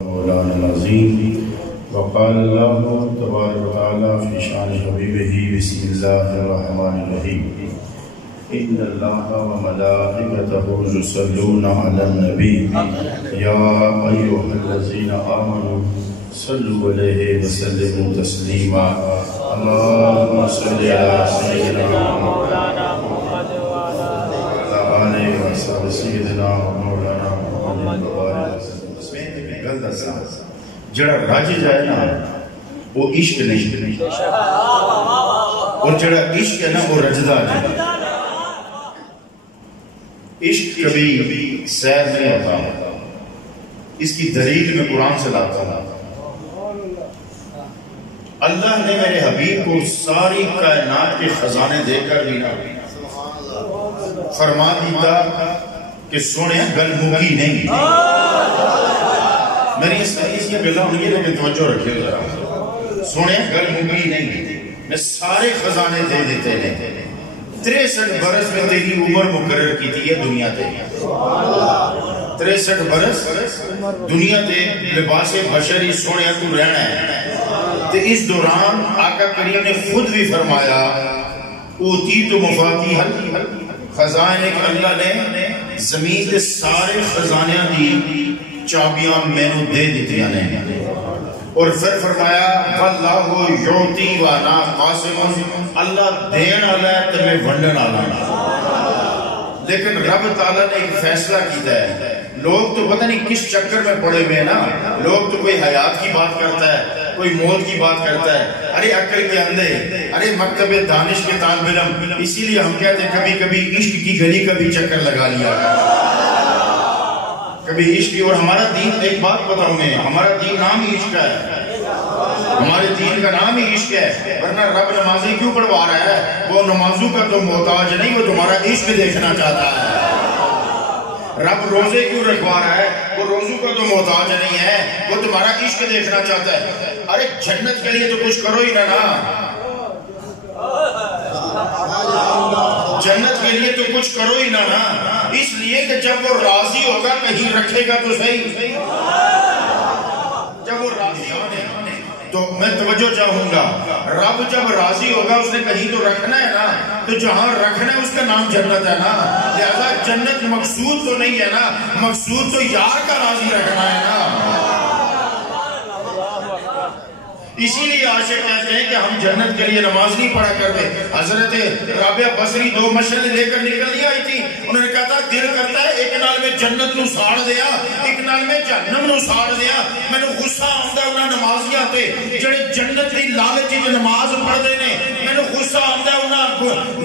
مولانا العظیم وقال اللہ تبارک و تعالی فی شان حبیبہ بسم اللہ الرحمن الرحیم ان اللہ و ملائکتہ یصلون علی النبی یا ایھا الذین آمنوا صلوا علیہ وسلموا تسلیما اللہم صل علی سیدنا مولانا محمد وعلی آلہ وصحبہ سیدنا مولانا محمد وعلی جڑا رج جائے نا وہ عشق نہیں، اور جڑا عشق ہے نا وہ رجدہ جائے۔ عشق کبھی سیر نہیں ہوتا، اس کی دلیل میں قرآن سے لاتا ہوں۔ اللہ نے میرے حبیب کو ساری کائنات کے خزانے دے کر بھی نہ فرما دیتا کہ سونے گل مکی نہیں۔ میری اس حدیث کی گلا ہوئی ہے لیکن توجہ رکھیے ذرا، سونے گل مکی نہیں، میں سارے خزانے دے دیتے ہیں۔ 63 برس میں تیری عمر مقرر کی تھی یہ دنیا تے، 63 برس دنیا تے لباس بشری سونے تو رہنا ہے۔ تو اس دوران آقا کریم نے خود بھی فرمایا اوتی تو مفاتیح خزانے کہ اللہ نے زمین کے سارے خزانیاں دی چابیاں میں نے دے دیتیاں نے، اور پھر فرمایا واللہ یعطی وانا قاسم، اللہ دین آلہ ہے تو میں ونڈن آلہ ہے۔ لیکن رب تعالیٰ نے ایک فیصلہ کیتا ہے، لوگ تو پتہ نہیں کس چکر میں پڑے ہوئے نا، لوگ تو کوئی حیات کی بات کرتا ہے، کوئی موت کی بات کرتا ہے، ارے عقل کے اندھے، ارے مکتب دانش کے طالب علم، اسی لیے ہم کہتے ہیں کبھی کبھی عشق کی گلی کا بھی چکر لگا لیا کبھی عشق کی۔ اور ہمارا دین، ایک بات بتاؤں میں، ہمارا دین نام ہی عشق ہے، ہمارے دین کا نام ہی عشق ہے، ورنہ رب نمازی کیوں پڑھوا رہا ہے؟ وہ نمازوں کا تو محتاج نہیں، وہ تمہارا عشق دیکھنا چاہتا ہے۔ رب روزے کیوں رکھوا رہا ہے؟ وہ روزوں کا تو محتاج نہیں ہے، وہ تمہارا عشق دیکھنا چاہتا ہے۔ ارے جنت کے لیے تو کچھ کرو ہی نا، جنت کے لیے تو کچھ کرو ہی نا، اس لیے کہ جب وہ راضی ہوگا کہیں رکھے گا تو صحیح، جب وہ راضی ہوگا تو میں توجہ چاہوں گا، رب جب راضی ہوگا اس نے کہیں تو رکھنا ہے نا، تو جہاں رکھنا ہے اس کا نام جنت ہے نا، لہذا جنت مقصود تو نہیں ہے نا، مقصود تو یار کا راضی رکھنا ہے نا۔ اسی لیے عاشق کہتے ہیں کہ ہم جنت کے لیے نماز نہیں پڑھا کرتے۔ حضرت رابعہ بصری 2 مشعلیں لے کر نکل آئی تھی، انہوں نے کہا تھا دل کرتا ہے ایک نال میں جنت نو ساڑ دیا، ایک نال میں جہنم نو ساڑ دیا۔ میں نے غصہ آتا ہے انہاں نمازیاں تے جڑے جنت دی لالچ وچ نماز پڑھدے نے، میں نے غصہ آتا ہے انہاں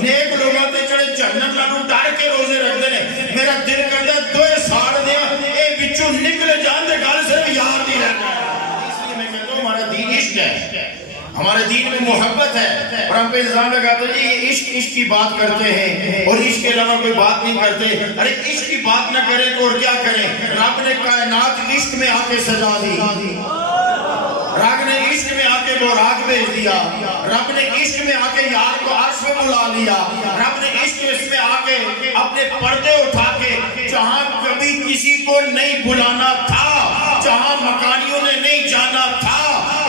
نیک لوگاں تے جڑے جنت نال ڈر کے روزے رکھدے نے۔ میرا دل کرتا ہے دوئے ساڑ دیا، اے وچوں نکل جان تے گل صرف یار دی رہنا۔ ہمارا دین عشق ہے، ہمارے دین میں محبت ہے، اور ہم پہ الزام لگاتے ہیں یہ عشق کی بات کرتے ہیں اور عشق کے علاوہ کوئی بات نہیں کرتے۔ ارے عشق کی بات نہ کریں تو اور کیا کریں؟ رب نے کائنات عشق میں آ کے سجا دی، رب نے عشق میں آ کے براق بھیج دیا، رب نے عشق میں آ کے یار کو عرش میں بلا لیا، رب نے عشق میں آ کے اپنے پردے اٹھا کے جہاں کبھی کسی کو نہیں بلانا تھا، جہاں مکانیوں نے نہیں جانا تھا،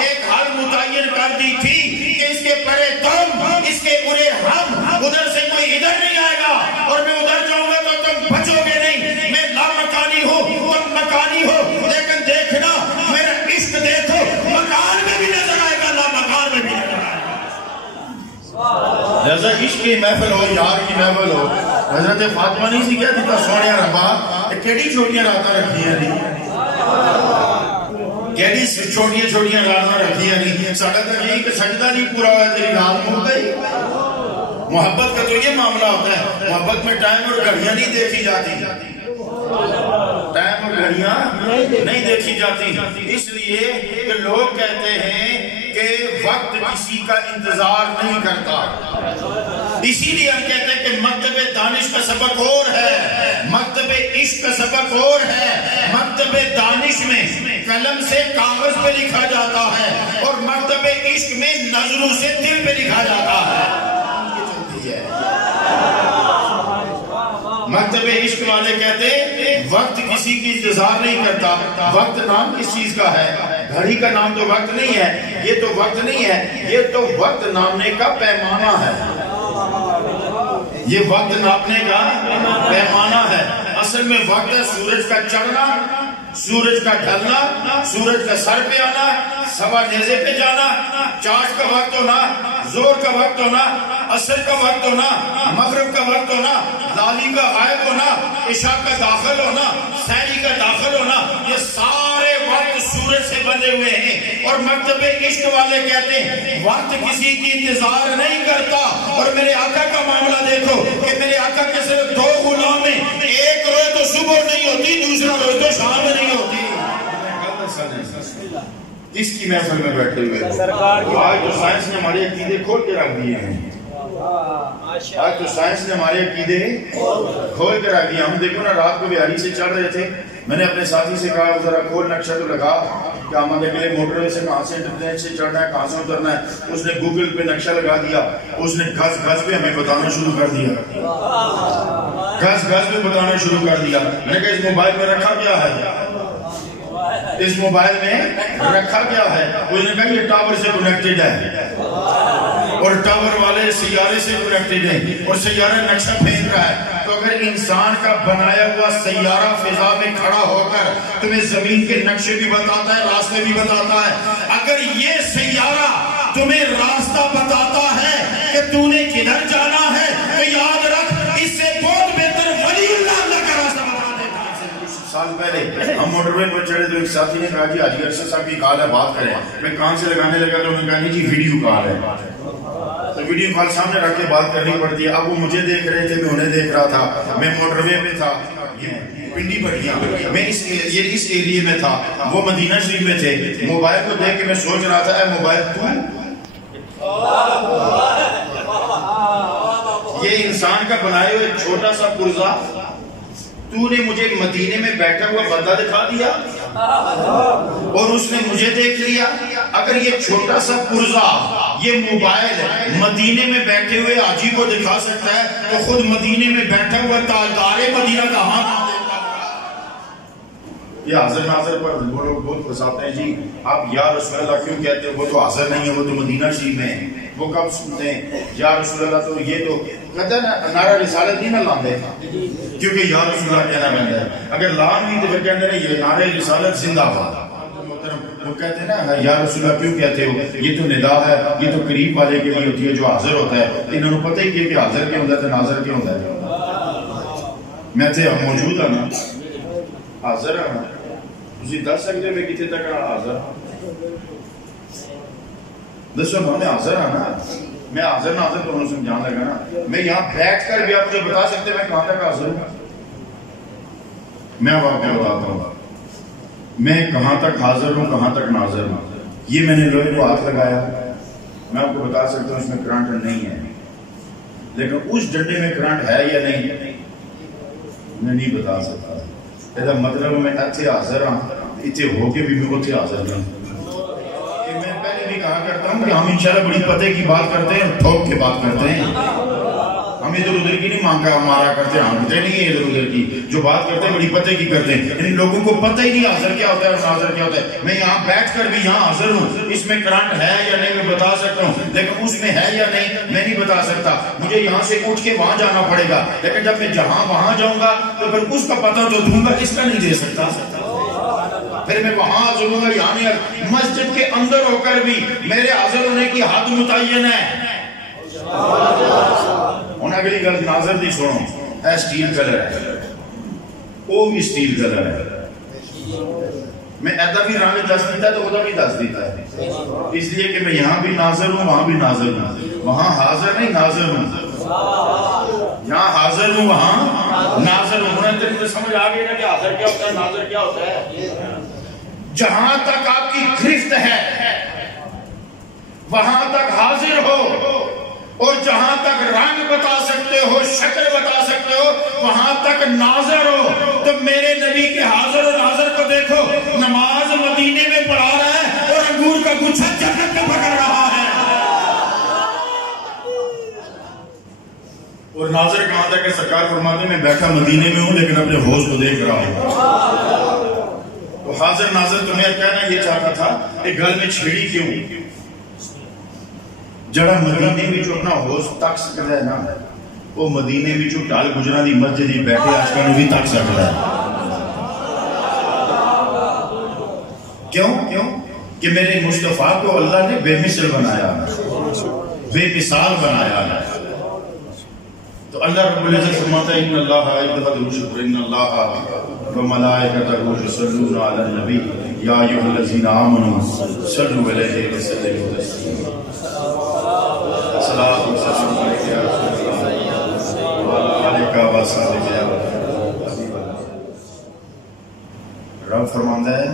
ایک حل متعین کر دی تھی کہ اس کے پرے تم، اس کے ارے ہم، ادھر سے کوئی ادھر نہیں آئے گا، اور میں ادھر جاؤں گا تو تم بچو گے نہیں۔ میں لا مکانی ہوں، تم مکانی ہو، لیکن دیکھنا میرا عشق دیکھو، مکان میں بھی نظر آئے گا، لا مکان میں بھی نظر آئے گا۔ لہذا عشق کی محفل ہو، یار کی محفل ہو۔ حضرت فاطمہ نہیں سی کہتی تھا سونیا ربا کیڑی چھوٹیاں راتاں رکھیاں نہیں، کیڑی چھوٹیاں چھوٹیاں راتاں رکھیاں نہیں، ساڈا تو یہی کہ سجدہ نہیں پورا ہوا تیری رات مک گئی۔ محبت کا تو یہ معاملہ ہوتا ہے، محبت میں ٹائم اور گھڑیاں نہیں دیکھی جاتی، ٹائم اور گھڑیاں نہیں دیکھی جاتی، اس لیے کہ لوگ کہتے ہیں کہ وقت کسی کا انتظار نہیں کرتا۔ اسی لیے ہم کہتے ہیں کہ مکتب دانش کا سبق اور ہے، مکتب عشق کا سبق اور ہے۔ مکتب دانش میں قلم سے کاغذ پہ لکھا جاتا ہے، اور مکتب عشق میں نظروں سے دل پہ لکھا جاتا ہے۔ مکتب عشق والے کہتے وقت کسی کی انتظار نہیں کرتا. وقت نام کس چیز کا ہے؟ گھڑی کا نام تو وقت نہیں ہے. یہ تو وقت نہیں ہے, یہ تو وقت ناپنے کا پیمانہ ہے. یہ وقت ناپنے کا پیمانہ ہے. اصل میں وقت ہے سورج کا چڑھنا, سورج کا ڈھلنا, سورج کا سر پہ آنا, سوا نیزے پہ جانا, چاش کا وقت ہونا, زور کا وقت ہونا, عصر کا وقت ہونا, مغرب کا وقت ہونا, لالی کا غائب ہونا, عشاء کا داخل ہونا, سحری کا داخل ہونا, یہ سارے وقت سورج سے بندے ہوئے ہیں. اور مکتب عشق والے کہتے ہیں وقت کسی کی انتظار نہیں کرتا. اور میرے آقا کا معاملہ دیکھو کہ میرے آقا کے صرف 2 غلام ہیں, ایک روئے تو صبح نہیں ہوتی, دوسرا روئے تو شام نہیں ہوتی. اس کی محفل میں بیٹھے ہوئے آج تو سائنس نے ہمارے عقیدے کھول کے رکھ دیے ہیں. آج تو سائنس نے ہمارے عقیدے کھول کے رکھ دیے. ہم دیکھو نا رات کو بہاری سے چڑھ رہے تھے, میں نے اپنے ساتھی سے کہا ذرا کھول نقشہ تو لگا کہ ہمارے میرے موٹر وے سے کہاں سے انٹرنیٹ سے چڑھنا ہے, کہاں سے اترنا ہے. اس نے گوگل پہ نقشہ لگا دیا, اس نے گز گز پہ ہمیں بتانا شروع کر دیا, گز گز پہ بتانا شروع کر دیا. میں نے کہا اس موبائل میں رکھا کیا ہے, اس موبائل میں رکھا کیا ہے. اس نے کہا یہ ٹاور سے کنیکٹڈ ہے, اور ٹاور والے سیارے سے کنیکٹڈ ہیں, اور سیارہ نقشہ پھینک رہا ہے. تو اگر انسان کا بنایا ہوا سیارہ فضا میں کھڑا ہو کر تمہیں زمین کے نقشے بھی بتاتا ہے, راستے بھی بتاتا ہے, اگر یہ سیارہ تمہیں راستہ بتاتا ہے کہ تو نے کدھر جانا ہے, تو یاد رکھ اس سے بہت بہتر ولی اللہ کا راستہ بتا دیتا ہے. کچھ سال پہلے ہم موٹر وے پر چڑھے تو ایک ساتھی نے کہا جی حاجی ارشد صاحب کی کال ہے, بات کریں. میں کان سے لگانے لگا تو انہوں نے کہا جی ویڈیو کال ہے. تو ویڈیو کال سامنے رکھ کے بات کرنی پڑتی ہے. اب وہ مجھے دیکھ رہے تھے, میں انہیں دیکھ رہا تھا, میں موٹر وے پہ تھا, پنڈی بڑھیاں, میں اس ایریے میں تھا, وہ مدینہ شریف میں تھے. موبائل کو دیکھ کے میں سوچ رہا تھا اے موبائل تو یہ انسان کا بنائے ہوئے چھوٹا سا پرزا تو نے مجھے مدینے میں بیٹھا ہوا بندہ دکھا دیا اور اس نے مجھے دیکھ لیا. اگر یہ چھوٹا سا پرزا یہ موبائل مدینے میں بیٹھے ہوئے حاجی کو دکھا سکتا ہے, تو خود مدینے میں بیٹھا ہوا تاجدار مدینہ کہاں دیکھتا. یہ حاضر ناظر پر وہ لوگ بہت پھنساتے ہیں جی آپ یا رسول اللہ کیوں کہتے ہیں, وہ تو حاضر نہیں ہے, وہ تو مدینہ شریف میں ہے. وہ کب سنتے ہیں یا رسول اللہ, تو یہ تو کہتا ہے نا نعرہ رسالت نہیں نہ لاندے کیونکہ یا رسول اللہ کہنا بنتا ہے. اگر لان نہیں تو پھر کہتے ہیں یہ نعرہ رسالت زندہ باد. وہ کہتے ہیں نا یا رسول اللہ کیوں کہتے ہو, یہ تو ندا ہے, یہ تو قریب والے کے لیے ہوتی ہے جو حاضر ہوتا ہے. انہوں نے پتہ ہی کہ حاضر کیا ہوتا ہے, ناظر کیا ہوتا ہے. میں تھے موجود ہوں نا, حاضر ہوں, تسی دس سکتے میں کتنے تک حاضر دسو میں حاضر ہوں نا, میں حاضر ناظر تو انہوں سمجھان لگا نا. میں یہاں بیٹھ کر بھی آپ مجھے بتا سکتے میں کہاں تک حاضر ہوں. میں اب آپ کو بتاتا ہوں میں کہاں تک حاضر ہوں, کہاں تک ناظر ہوں. یہ میں نے لوہے کو ہاتھ لگایا, میں آپ کو بتا سکتا ہوں اس میں کرنٹ نہیں ہے, لیکن اس ڈنڈے میں کرنٹ ہے یا نہیں میں نہیں بتا سکتا. یہ مطلب میں اتنے حاضر ہوں, اتنے ہو کے بھی میں اتنے حاضر ہوں. میں پہلے بھی کہا کرتا ہوں کہ ہم انشاءاللہ بڑی پتے کی بات کرتے ہیں, ٹھوک کے بات کرتے ہیں. ہم ادھر ادھر کی نہیں مانگا مارا کرتے ہیں, ہم نہیں ہے ادھر ادھر کی, جو بات کرتے ہیں بڑی پتے کی کرتے ہیں. یعنی لوگوں کو پتہ ہی نہیں حاضر کیا ہوتا ہے اور ناظر کیا ہوتا ہے. میں یہاں بیٹھ کر بھی یہاں حاضر ہوں, اس میں کرنٹ ہے یا نہیں میں بتا سکتا ہوں, لیکن اس میں ہے یا نہیں میں نہیں بتا سکتا. مجھے یہاں سے اٹھ کے وہاں جانا پڑے گا, لیکن جب میں جہاں وہاں جاؤں گا تو پھر اس کا پتہ تو دوں گا, اس کا نہیں دے سکتا. پھر میں وہاں حاضر ہوں گا, یعنی مسجد کے اندر ہو کر بھی میرے حاضر ہونے کی حد متعین ہے. انہیں اگلی گل ناظر دی سنو, اے سٹیل کلر ہے, وہ بھی سٹیل کلر ہے. میں ایدا بھی رنگ دس دیتا ہے تو خدا بھی دس دیتا ہے, اس لیے کہ میں یہاں بھی ناظر ہوں وہاں بھی ناظر ہوں. وہاں حاضر نہیں ناظر ہوں, یہاں حاضر ہوں وہاں ناظر ہوں. انہیں سمجھ آ گئی نا کہ حاضر کیا ہوتا ہے ناظر کیا ہوتا ہے. جہاں تک آپ کی گرفت ہے وہاں تک حاضر ہو, اور جہاں تک رنگ بتا سکتے ہو, شکل بتا سکتے ہو, وہاں تک ناظر ہو. تو میرے نبی کے حاضر اور ناظر کو دیکھو, نماز مدینے میں پڑھا رہا ہے اور انگور کا گچھا جنت میں پکڑ رہا ہے. اور ناظر کہا تھا کہ سرکار فرماتے میں بیٹھا مدینے میں ہوں لیکن اپنے حوض کو دیکھ رہا ہوں. تو حاضر ناظر تمہیں کہنا یہ چاہتا تھا کہ گل میں چھڑی کیوں؟ جڑا مدینے میں جو اپنا حوض تک سکتا ہے نا وہ مدینے میں جو ڈال گجرا دی مسجد ہی بیٹھے آج کل بھی تک سکتا ہے. کیوں کہ میرے مصطفیٰ کو اللہ نے بے مثل بنایا, بے مثال بنایا. تو اللہ رب العزت فرماتا ہے ان اللہ یقبل الشکر ان اللہ وملائکتہ یصلون علی النبی یا ایھا الذین آمنوا صلوا علیہ وسلموا تسلیما. صلاۃ و سلام علیک یا رسول اللہ وعلی آلک و صحبہ یا حبیب اللہ. رب فرماتا ہے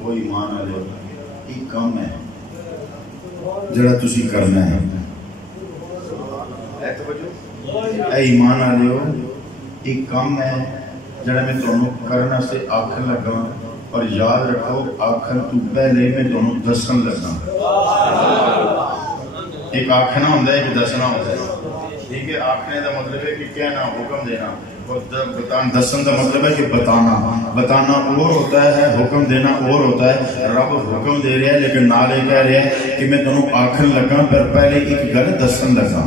وہ ایمان والے ایک کام ہے جڑا تسی کرنا ہے. اے ایمان والے ہو ایک کام ہے جڑا میں تمہیں کرنا سے آکھن لگا اور یاد رکھو آکھن تو پہلے میں تمہیں دسن لگا. ایک آکھنا ہوتا ہے ایک دسنا ہوتا ہے. ٹھیک ہے, آکھنے کا مطلب ہے کہ کہنا حکم دینا اور دسن کا مطلب ہے کہ بتانا. بتانا اور ہوتا ہے حکم دینا اور ہوتا ہے. رب حکم دے رہا ہے لیکن نالے کہہ رہا ہے کہ میں تمہیں آکھن لگا پر پہلے ایک گل دسن لگا.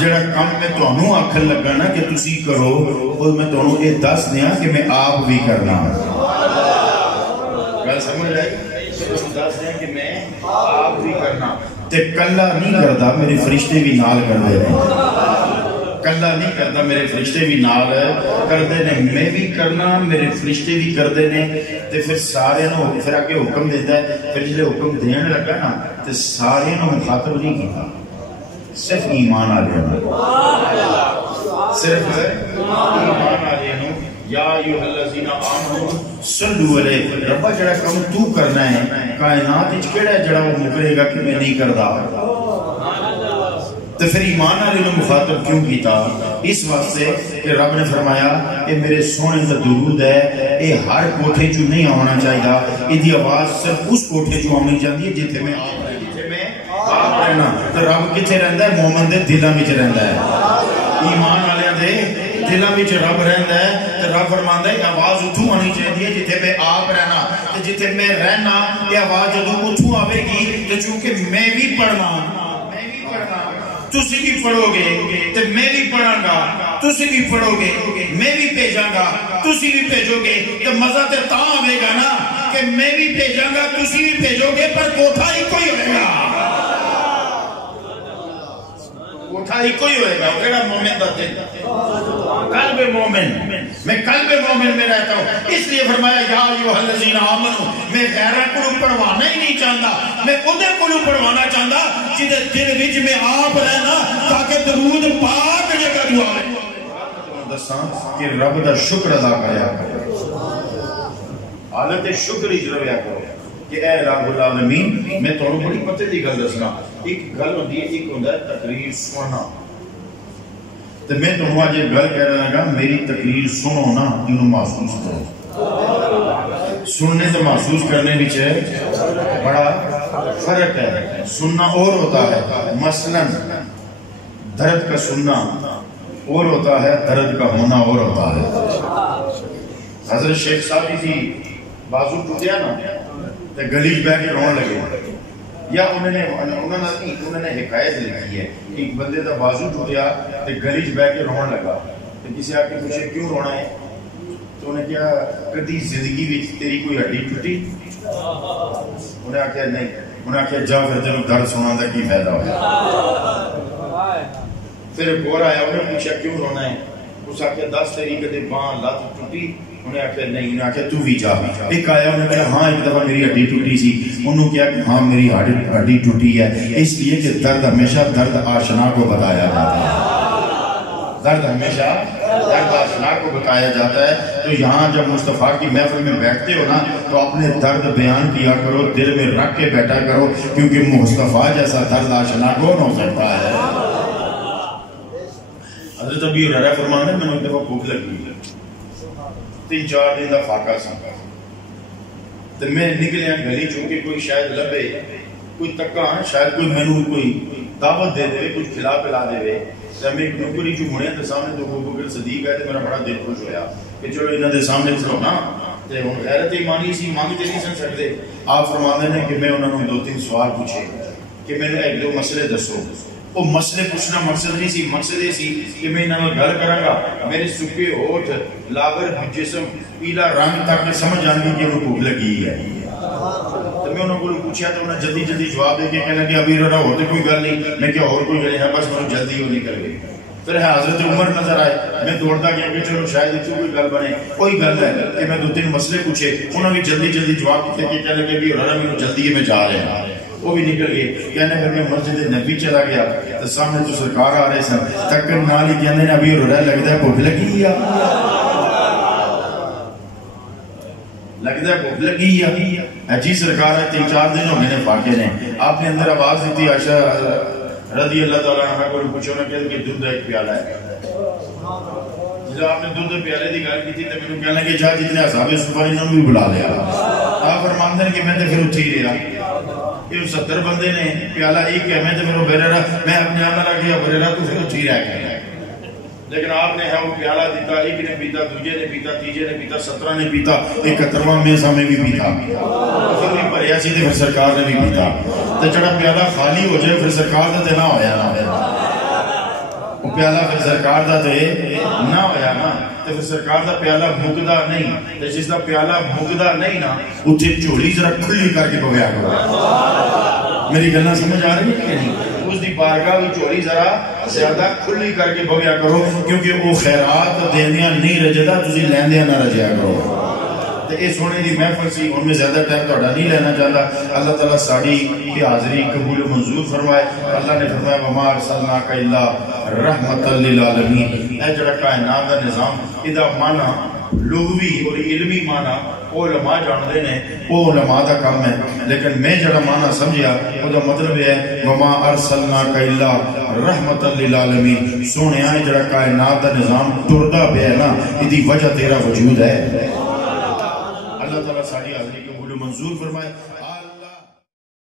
جڑا کام میں تمہیں آکھن لگا نا کہ تسی کرو اور میں تمہیں یہ دس دیا کہ میں آپ بھی کرنا. گل سمجھ آئی؟ دس دیا کہ میں آپ بھی کرنا. تے کلا نہیں کرتا میرے فرشتے بھی نال کردے نے. کلا نہیں کرتا میرے فرشتے بھی نال کردے نے. میں بھی کرنا میرے فرشتے بھی کردے نے. تے پھر سارے نو پھر آگے حکم دیتا ہے. پھر جلے حکم دین لگا نا تے سارے نو مخاطب نہیں کیتا, صرف ایمان آلے نو. صرف ایمان آلے نو. یا ایھا الذین آمنوا صلوا علیہ. ربا جڑا کام تو کرنا ہے کائنات وچ کیڑا ہے جڑا وہ مکرے گا کہ میں نہیں کردا؟ تو پھر ایمان والے نے مخاطب کیوں کیتا؟ اس واسطے کہ رب نے فرمایا اے میرے سونے دا درود ہے, اے ہر کوٹھے چوں نہیں آنا چاہیے. ایدی آواز صرف اس کوٹھے چوں آنی چاہیے جتھے میں آپ رہنا. تو رب کتنے رہندا ہے؟ مومن دے دلاں وچ رہندا ہے. ایمان والے دے دلاں وچ رب رہندا ہے. تے رب فرماندا ہے آواز اتھوں آنی چاہیے جتھے میں آپ رہنا. تے جتھے میں رہنا یہ آواز جدوں اتھوں آوے گی تے چونکہ میں بھی پڑھنا تسی بھی پڑھو گے تے میں بھی پڑھاں گا, تسی بھی پڑھو گے میں بھی بھیجاں گا, تسی بھی بھیجو گے. تے مزہ تے تاں آوے گا نا کہ میں بھی بھیجاں گا تسی بھی بھیجو گے پر کوٹھا ہی کوئی ہوئے گا. کوٹھا ہی کوئی ہوئے گا. کیڑا مومن دا دل, قلب مومن. میں قلب مومن میں رہتا ہوں. اس لیے فرمایا یا ایھا الذین آمنوا. میں غیراں کو پڑھوانا ہی نہیں چاہتا, میں اودے کو پڑھوانا چاہتا جدے دل وچ میں آپ رہنا تاکہ درود پاک جگہ دعا ہے. دساں کہ رب دا شکر ادا کریا کرو, حالت شکر ہی رہیا کرو کہ اے رب العالمین. میں تانوں بڑی پتے دی گل دسنا. ایک گل ہوندی ہے, ایک ہوندا ہے تقریر سننا. تے میں تانوں اج گل کہہ رہا گا میری تقریر سنو نا اینو محسوس کرو. سننے سے محسوس کرنے وچ بڑا فرق ہے. سننا اور ہوتا ہے, مثلا درد کا سننا اور ہوتا ہے, درد کا ہونا اور ہوتا ہے. حضرت شیخ صاحب تھی بازو ٹوٹیا نا تے گلی بیٹھ کے رون لگے. یا انہوں نے حکایت لکھی ہے, ایک بندے دا بازو ٹوٹیا تے گلی بیٹھ کے رون لگا. تے کسی آ کے پوچھے کیوں رونا ہے؟ تو انہیں کیا کدی زندگی وچ تیری کوئی ہڈی ٹوٹی؟ انہیں آخیا نہیں. انہیں آخیا جا پھر تینوں درد سنا دا کی فائدہ ہوا. پھر ایک اور آیا, انہیں پوچھا کیوں رونا ہے؟ اس آخیا دس تیری کدی بان لات ٹوٹی؟ انہیں آخیا نہیں. انہیں آخیا تو بھی جا. ایک آیا, انہیں کہا ہاں ایک دفعہ میری ہڈی ٹوٹی سی. انہوں کیا کہ ہاں میری ہڈی ٹوٹی ہے. اس لیے کہ درد ہمیشہ درد آشنا کو بتایا جاتا ہے. درد ہمیشہ درد آشنا کو بتایا جاتا ہے. تو یہاں جب مصطفیٰ کی محفل میں بیٹھتے ہو نا تو اپنے درد بیان کیا کرو, دل میں رکھ کے بیٹھا کرو, کیونکہ مصطفیٰ جیسا درد آشنا کون ہو سکتا ہے. حضرت ابی ہریرہ فرماتے ہیں میں نے ایک دفعہ بھوک لگی 3-4 دن کا فاقہ سا. تو میں نکلیا گلی چونکہ کوئی شاید لبے کوئی تکا شاید کوئی مینو کوئی دعوت دے دے کچھ کھلا پلا دے تے میں ایک نوکری جو مڑے تے سامنے تو ابو بکر صدیق ہے تے میرا بڑا دل خوش ہویا کہ چلو انہاں دے سامنے کھلونا تے ہن غیرت ایمانی سی مانگ تے نہیں سن سکدے. آپ فرماندے نے کہ میں انہاں نوں دو تین سوال پوچھے کہ میں نے ایک دو مسئلے دسو. وہ مسئلے پوچھنا مقصد نہیں سی, مقصد یہ سی کہ میں انہاں نال گل کراں گا میرے سکے ہونٹ لاغر جسم پیلا رنگ تک میں سمجھ جانگی کہ انہوں بھوک لگی ہے. تو میں انہوں کو پوچھا تو انہوں جلدی جلدی جواب دے کے کہنا کہ ابھی رہا ہو تو کوئی گل نہیں, میں کیا اور کوئی گل ہے بس میں جلدی ہو نکل گئی. پھر حضرت عمر نظر آئے, میں دوڑتا گیا کہ چلو شاید اتنی کوئی گل بنے. کوئی گل ہے کہ میں دو تین مسئلے پوچھے, انہوں نے جلدی جلدی جواب دیتے کہ کہنے لگے ابھی رہا میں جلدی ہے میں جا رہے ہیں. وہ بھی نکل گئے. کہنے پھر میں مسجد نبی چلا گیا تو سامنے تو سرکار آ رہے سن, تکن نال ہی کہنے نے ابھی رہا لگتا ہے بھوک لگی ہے, لگتا ہے بھوک لگی ہے. جی سرکار ہے 3-4 دن ہو گئے فاقے نے. آپ نے اندر آواز دیتی عائشہ رضی اللہ تعالیٰ عنہ کو پوچھو نہ کہ دودھ ایک پیالہ ہے. جب آپ نے دودھ پیالے دی گل کی تھی تو میں نے کہنا کہ جا جتنے اصحاب صفہ انہوں بھی بلا لیا. آپ فرماندے ہیں کہ میں نے پھر اتھی رہا, یہ 70 بندے نے پیالہ ایک ہے, میں تو پھر بیرہ میں اپنے آنا لگ گیا بیرہ تو پھر اتھی رہ گیا. لیکن آپ نے ہے وہ پیالہ دیتا, ایک نے پیتا, دوجے نے پیتا, تیجے نے پیتا, 17 نے پیتا, 71واں میزہ میں بھی پیتا, پھر بھی بھریا سی پھر سرکار نے بھی پیتا. تو جڑا پیالہ خالی ہو جائے پھر سرکار دا تے نہ ہویا نا, وہ پیالہ پھر سرکار دا تے نہ ہویا نا, تو پھر سرکار دا پیالہ مکدا نہیں. تو جس دا پیالہ مکدا نہیں نا اتھے چوڑی ذرا کھلی کر کے پویا کرو. میری گلنا سمجھ آ رہی ہے کہ نہیں؟ اس دی بارگاہ کی چوری ذرا زیادہ کھلی کر کے بھویا کرو, کیونکہ وہ خیرات دیندیاں نہیں رجدا, تسی لیندیاں نہ رجیا کرو. تو اس ہونے دی محفل سی, ان میں زیادہ ٹائم توڑا نہیں لینا چاہتا. اللہ تعالیٰ ساری کی حاضری قبول و منظور فرمائے. اللہ نے فرمایا وما ارسلناک الا رحمت للعالمین. اے جڑا کائنات دا نظام ادا معنی لغوی اور علمی معنی علماء جاندے نے, وہ علماء دا کام ہے. لیکن میں جڑا معنی سمجھیا وہ دا مطلب ہے وما ارسلناک الا رحمت للعالمین. سونیا ہے جڑا کائنات دا نظام ٹردا پیا ہے نا, ادی وجہ تیرا وجود ہے. اللہ تعالیٰ ساری حاضری قبول و منظور فرمائے.